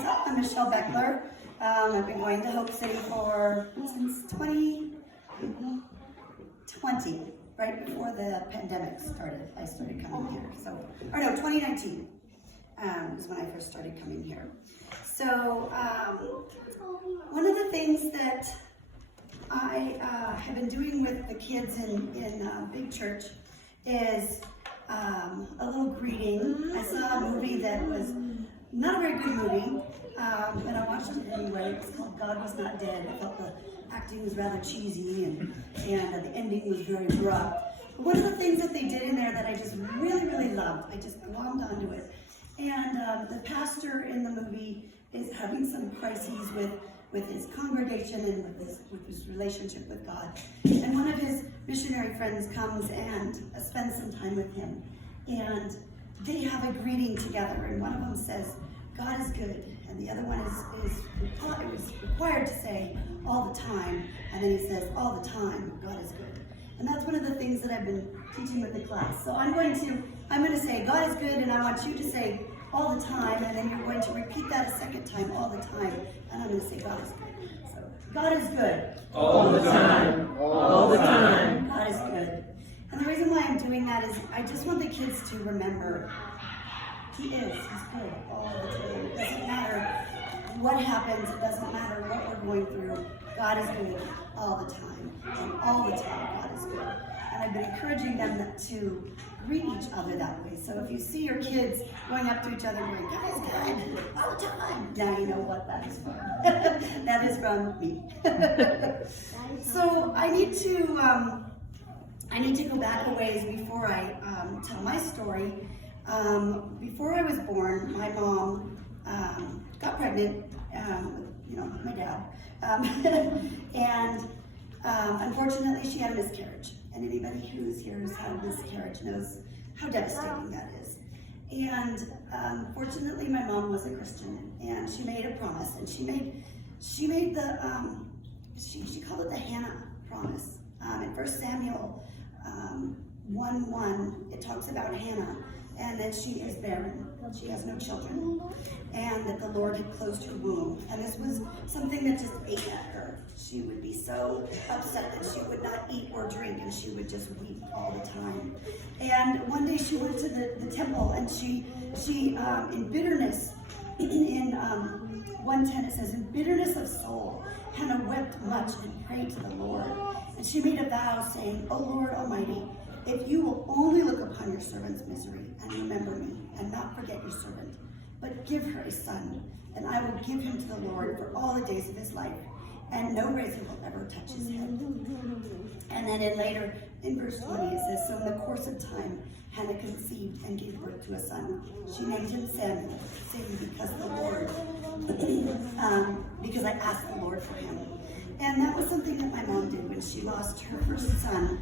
myself. I'm Michele Beckler. I've been going to Hope City since 2020, right before the pandemic started. I started coming here. 2019 was when I first started coming here. So one of the things that I have been doing with the kids in Big Church is a little greeting. I saw a movie that was not a very good movie, but I watched it anyway. It was called God Was Not Dead. I felt the acting was rather cheesy and the ending was very abrupt. But one of the things that they did in there that I just really, really loved, I just glommed onto it. And the pastor in the movie is having some crises with his congregation and with his relationship with God. And one of his missionary friends comes and spends some time with him. And they have a greeting together. And one of them says, God is good. And the other one is required to say all the time. And then he says, all the time, God is good. And that's one of the things that I've been teaching with the class. So I'm going to say, God is good, and I want you to say all the time, and then you're going to repeat that a second time, all the time, and I'm going to say, God is good. So, God is good. All the time. All the time. God is good. And the reason why I'm doing that is I just want the kids to remember He is. He's good all the time. It doesn't matter what happens. It doesn't matter what we're going through. God is good all the time. And all the time, God is good. And I've been encouraging them to greet each other that way. So if you see your kids going up to each other and going, God is good all the time, now you know what that is from. That is from me. So I need to go back a ways before I tell my story. Before I was born, my mom got pregnant, with my dad. And unfortunately, she had a miscarriage. And anybody who's here who's had a miscarriage knows how devastating that is. And fortunately, my mom was a Christian, and she made a promise. And she made the she called it the Hannah promise. In 1 Samuel 1:1, it talks about Hannah, and that she is barren. She has no children, and that the Lord had closed her womb. And this was something that just ate at her. She would be so upset that she would not eat or drink, and she would just weep all the time. And one day she went to the temple, and she in bitterness, in 1:10 it says, in bitterness of soul, Hannah wept much and prayed to the Lord. And she made a vow saying, O Lord Almighty, if you will only look upon your servant's misery and remember me and not forget your servant, but give her a son, and I will give him to the Lord for all the days of his life, and no razor will ever touch his head. And then later in verse 20 it says, so in the course of time, Hannah conceived and gave birth to a son. She named him Samuel, saying, because I asked the Lord for him. And that was something that my mom did when she lost her first son.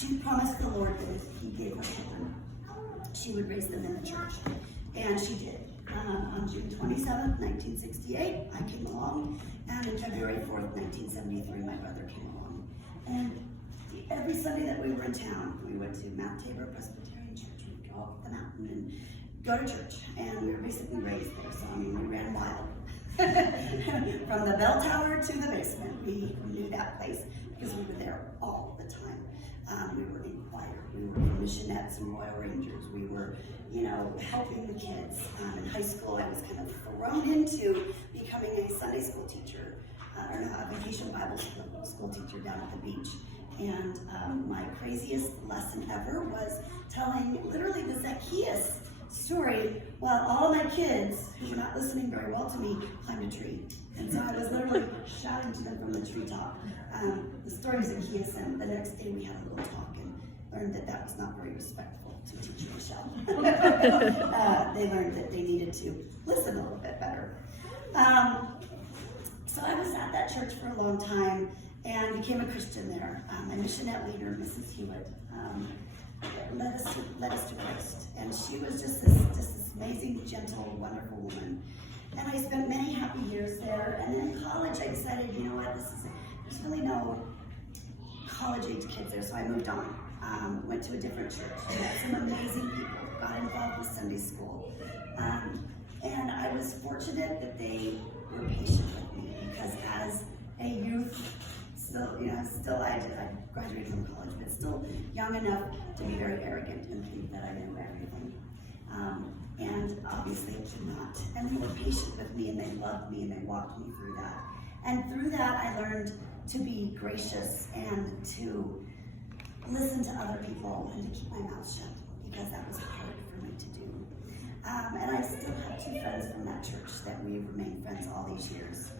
She promised the Lord that if he gave her children, she would raise them in the church. And she did. On June 27th, 1968, I came along. And on February 4th, 1973, my brother came along. And every Sunday that we were in town, we went to Mount Tabor Presbyterian Church. We'd go up the mountain and go to church. And we were basically raised there. So, we ran wild. From the bell tower to the basement, we knew that place because we were there all the time. We were in choir, we were in missionettes and Royal Rangers, we were, helping the kids. In high school, I was kind of thrown into becoming a Sunday school teacher, a vacation Bible school teacher down at the beach. And my craziest lesson ever was telling literally the Zacchaeus story while all my kids, who were not listening very well to me, climbed a tree. And so I was literally shouting to them from the treetop the story of Zacchaeus, and the next day we had a little talk and learned that was not very respectful to teacher Michele. They learned that they needed to listen a little bit better. So I was at that church for a long time and became a Christian there. My missionette leader, Mrs. Hewitt, led us to Christ. And she was just this amazing, gentle, wonderful woman. And I spent many happy years there. And then in college, I decided, there's really no college-age kids there, so I moved on. Went to a different church, met some amazing people, got involved with Sunday school. And I was fortunate that they were patient with me, because as a youth, I graduated from college, but still young enough to be very arrogant and think that I knew everything. And obviously I did not. And they were patient with me, and they loved me, and they walked me through that. And through that, I learned to be gracious and to listen to other people and to keep my mouth shut, because that was hard for me to do. And I still have 2 friends from that church that we remain friends all these years.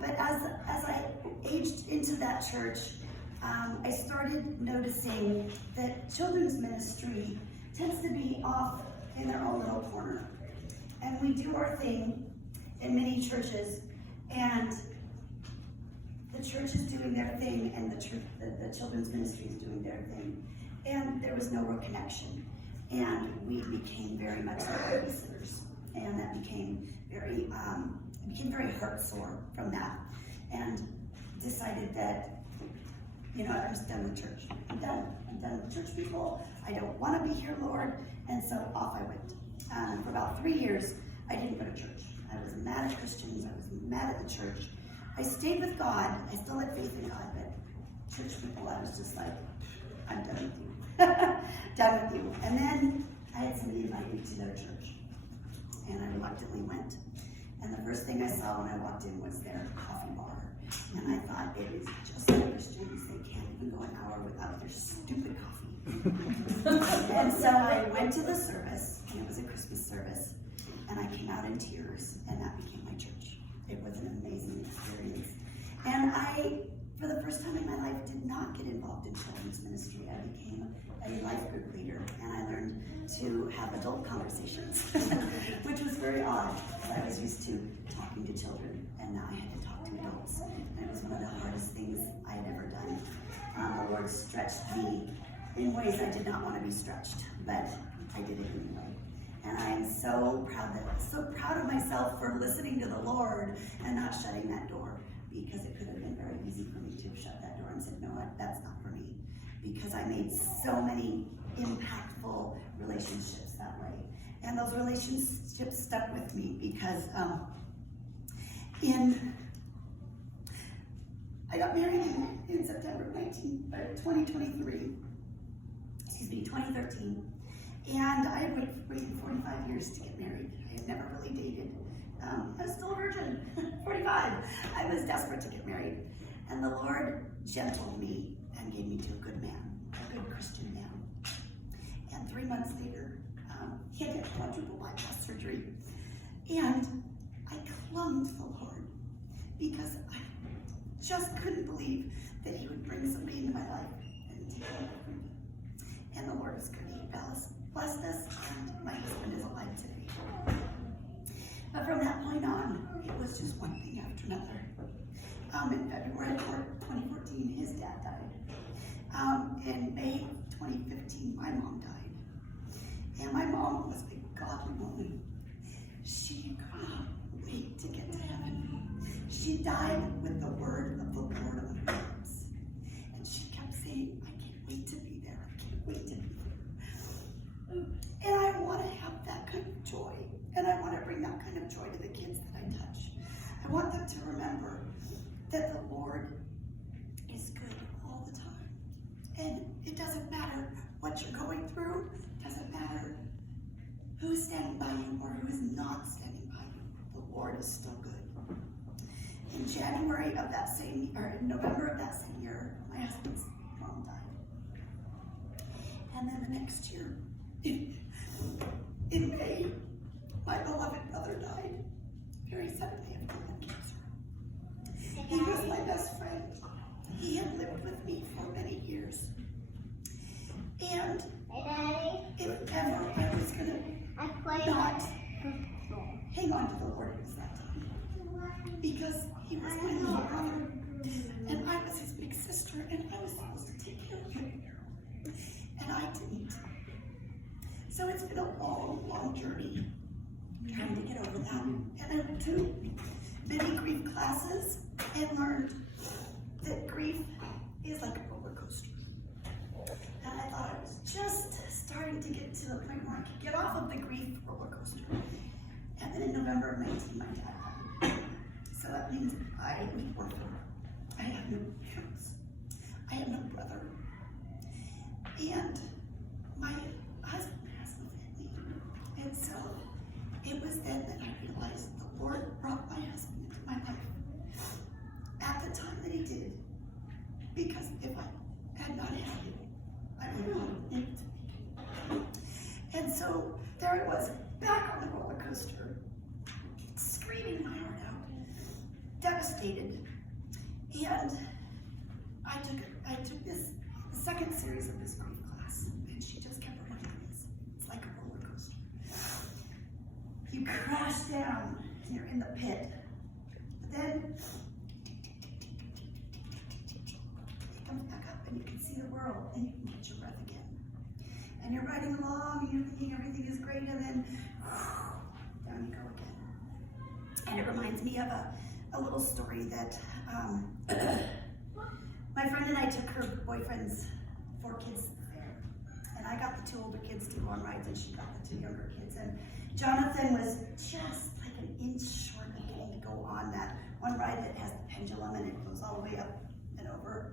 But as I aged into that church, I started noticing that children's ministry tends to be off in their own little corner. And we do our thing in many churches, and the church is doing their thing, and the children's ministry is doing their thing. And there was no real connection. And we became very much like babysitters. And that became very heart sore from that. And decided that, I'm just done with church. I'm done with church people. I don't want to be here, Lord. And so off I went. For about 3 years, I didn't go to church. I was mad at Christians. I was mad at the church. I stayed with God. I still had faith in God, but church people, I was just like, I'm done with you. Done with you. And then I had somebody invite me to their church. And I reluctantly went. And the first thing I saw when I walked in was their coffee bar. And I thought, it is just like Christians. They can't even go an hour without their stupid coffee. And so I went to the service, and it was a Christmas service. And I came out in tears, and that became my church. It was an amazing experience. And I, for the first time in my life, did not get involved in children's ministry. I became a life group leader, and I learned to have adult conversations, which was very odd. I was used to talking to children, and now I had to talk to adults. And it was one of the hardest things I had ever done. The Lord stretched me in ways I did not want to be stretched, but I did it anyway. And I am so proud of myself for listening to the Lord and not shutting that door, because it could have been very easy for me to shut that door and say, no, that's not for me. Because I made so many impactful relationships that way. And those relationships stuck with me because I got married in September 2013. And I had waited 45 years to get married. I had never really dated. I was still a virgin, 45. I was desperate to get married. And the Lord gentled me and gave me to a good man, a good Christian man. And 3 months later, he had quadruple bypass surgery. And I clung to the Lord because I just couldn't believe that he would bring somebody into my life and take care of me. And the Lord is good. He blessed us, and my husband is alive today. But from that point on, it was just one thing after another. In February 2014, his dad died. In May 2015, my mom died. And my mom was a godly woman. She couldn't wait to get to heaven. She died with the word of the Lord on her lips. And she kept saying, I can't wait to be there. I can't wait to be there. And I want to have that kind of joy. And I want to bring that kind of joy to the kids that I touch. I want them to remember that the Lord is good all the time. And it doesn't matter what you're going through. It doesn't matter who's standing by you or who is not standing by you. The Lord is still good. In November of that same year, my husband's mom died. And then the next year, in May, my beloved brother died very suddenly of colon cancer. He was my best friend. He had lived with me for many years. And if ever I was going to not hang on to the Lord, it was that time. Because he was my little brother, and I was his big sister, and I was supposed to take care of him. And I didn't. So it's been a long, long journey trying to get over that. And I went to many grief classes and learned that grief is like a roller coaster. And I thought I was just starting to get to the point where I could get off of the grief roller coaster. And in November of 19, my dad died. So that means I was orphaned. I have no parents. I have no brother. And my husband has no family. And so it was then that I realized the Lord brought my husband into my life at the time that he did. Because if I had not had him, I would not have been able to make it. And so there I was, back on the roller coaster, screaming my heart out, devastated. And I took this second series of this grief class, and she just kept reminding me, it's like a roller coaster. You crash down, and you're in the pit. But then it comes back up, and you can see the world, and you can catch your breath again. And you're riding along, and you're thinking everything is great, and then down you go again. And it reminds me of a little story that my friend and I took her boyfriend's 4 kids there. And I got the 2 older kids to go on rides, and she got the 2 younger kids. And Jonathan was just like an inch short of getting to go on that one ride that has the pendulum, and it goes all the way up and over.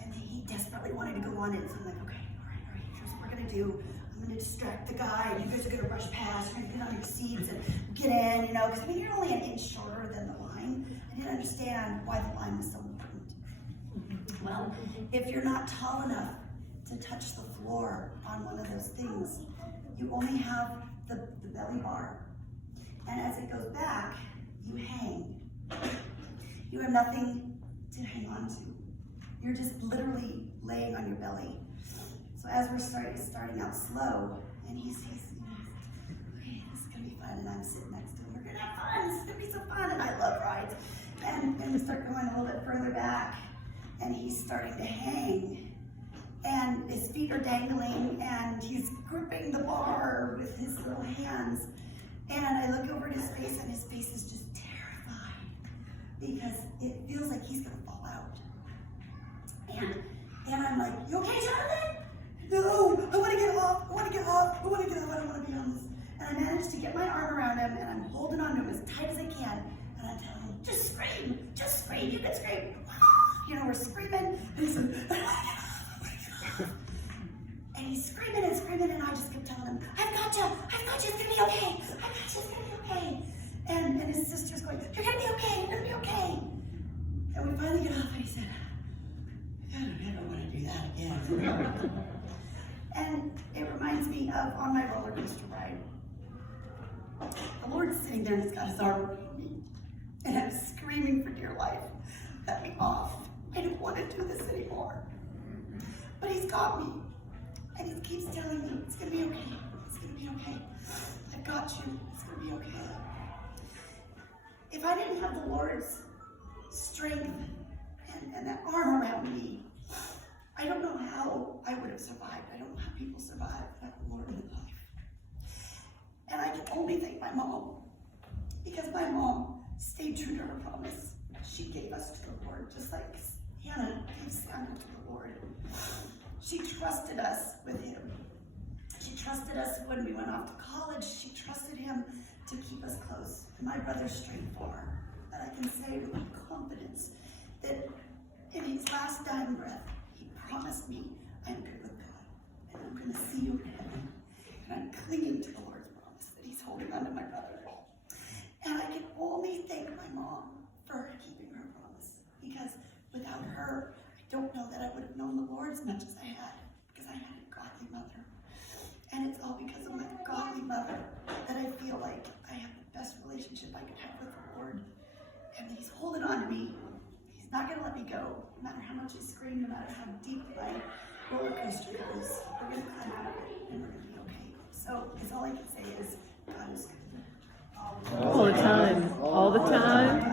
And he desperately wanted to go on it. So I'm like, okay, all right, here's what we're gonna do. I'm gonna distract the guy, and you guys are gonna rush past, you're gonna get on your seats and get in, you know, because I mean, you're only an inch shorter than the line. I didn't understand why the line was so important. Well, if you're not tall enough to touch the floor on one of those things, you only have the belly bar. And as it goes back, you hang. You have nothing to hang on to. You're just literally laying on your belly. So as we're starting out slow, and he's okay, this is gonna be fun, and I'm sitting next to him, we're gonna have fun, this is gonna be so fun, and I love rides. And we start going a little bit further back, and he's starting to hang, and his feet are dangling, and he's gripping the bar with his little hands. And I look over at his face, and his face is just terrified, because it feels like he's gonna fall out. And I'm like, you okay, Jonathan? No, I wanna get off, I don't wanna be on this. And I managed to get my arm around him, and I'm holding on to him as tight as I can, and I'm telling him, just scream, you can scream. You know, we're screaming, and he's like, I wanna get off. And he's screaming, and I just kept telling him, I've got you, it's gonna be okay, it's gonna be okay. And his sister's going, you're gonna be okay. And we finally get off, and he said, I don't ever want to do that again. And it reminds me of on my roller coaster ride. The Lord's sitting there, and he's got his arm around me. And I'm screaming for dear life, let me off. I don't want to do this anymore. But he's got me. And he keeps telling me, it's going to be okay. It's going to be okay. I've got you. It's going to be okay. If I didn't have the Lord's strength and that arm around me, I don't know how I would have survived. I don't know how people survive without the Lord in their life. And I can only thank my mom, because my mom stayed true to her promise. She gave us to the Lord, just like Hannah gave Samuel to the Lord. She trusted us with him. She trusted us when we went off to college. She trusted him to keep us close. And my brother strayed far. And I can say with confidence that in his last dying breath, he promised me, I'm good with God, and I'm going to see you in heaven. And I'm clinging to the Lord's promise that he's holding on to my brother. And I can only thank my mom for keeping her promise, because without her, I don't know that I would have known the Lord as much as I had, because I had a godly mother. And it's all because of my godly mother that I feel like I have the best relationship I could have with the Lord. And he's holding on to me. He's not going to let me go, no matter how much I scream, no matter how deep my roller coaster goes. We're going to climb out of it, and we're going to be okay. So, all I can say is, God is good. All the time.